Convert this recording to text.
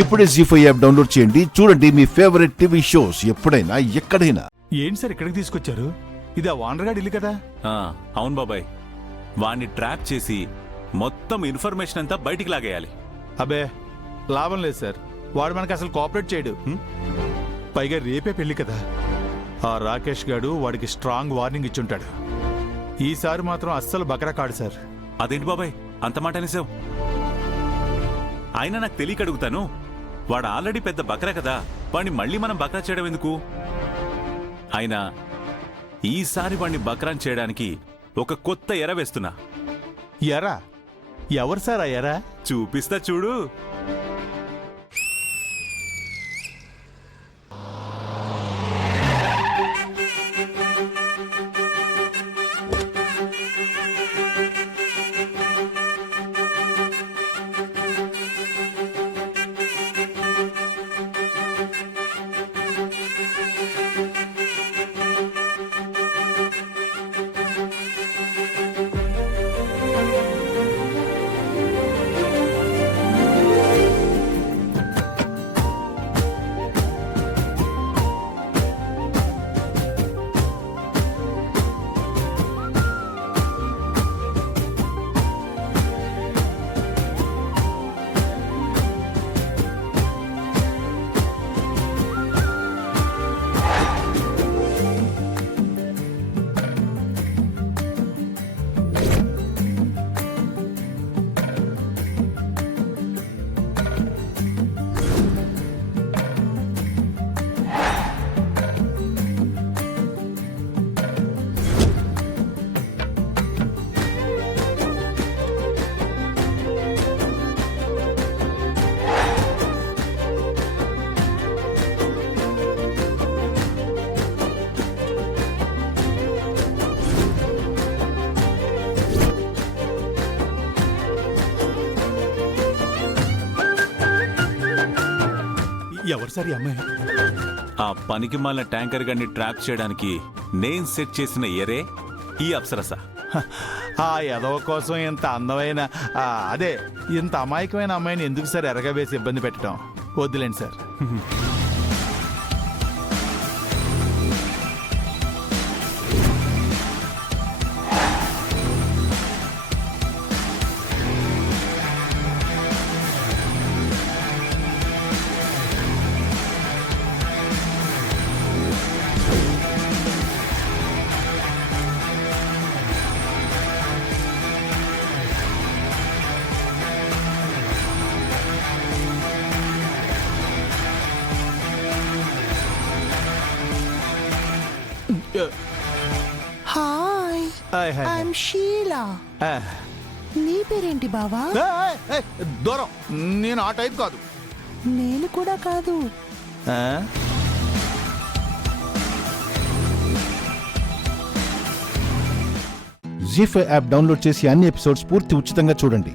ఇప్పుడే జీ5 app download చేయండి. చూడండి మీ ఫేవరెట్ టీవీ షోస్ ఎప్పుడైనా ఎక్కడైనా. ఏంటి సార్ ఇక్కడికి తీసుకొచ్చారు? ఇది ఆ వానర్ గాడి ఇల్లు కదా? అవును బాబాయ్, వాణ్ణి ట్రాప్ చేసి మొత్తం ఇన్ఫర్మేషన్ అంతా బయటికి లాగేయాలి. అబే లాభం లేదు సార్, వాడు మనకు అసలు కోఆపరేట్ చేయడు. పైగా రేపే పెళ్లి కదా. ఆ రాకేష్ గాడు వాడికి స్ట్రాంగ్ వార్నింగ్ ఇచ్చుంటాడు. ఈసారి మాత్రం అస్సలు బకరా కాడు సార్. అదేంటి బాబాయ్ అంత మాట అనేసావు? అయినా నాకు తెలియక అడుగుతాను, వాడు ఆల్రెడీ పెద్ద బకరా కదా, వాణ్ణి మళ్ళీ మనం బకరా చేయడం ఎందుకు? అయినా ఈసారి వాణ్ణి బకరాన్ చేయడానికి ఒక కొత్త ఎర వేస్తున్నా. ఎరా? ఎవరు సార్ ఆ ఎరా? చూపిస్తా చూడు. ఎవరు సార్ ఈ అమ్మాయి? ఆ పనికి మాలిన ట్యాంకర్ గాన్ని ట్రాప్ చేయడానికి నేను సెట్ చేసిన ఎరే ఈ అప్సరస. ఆ ఎదవ కోసం ఇంత అందమైన అదే ఇంత అమాయకమైన అమ్మాయిని ఎందుకు సార్ ఎరగవేసి ఇబ్బంది పెట్టడం? వద్దులేండి సార్. Hi, I'm Sheela. నీ పేరేంటి బావా? దూరం, నేను ఆ టైప్ కాదు. నేను కూడా కాదు. జీ5 యాప్ డౌన్లోడ్ చేసి అన్ని ఎపిసోడ్స్ పూర్తి ఉచితంగా చూడండి.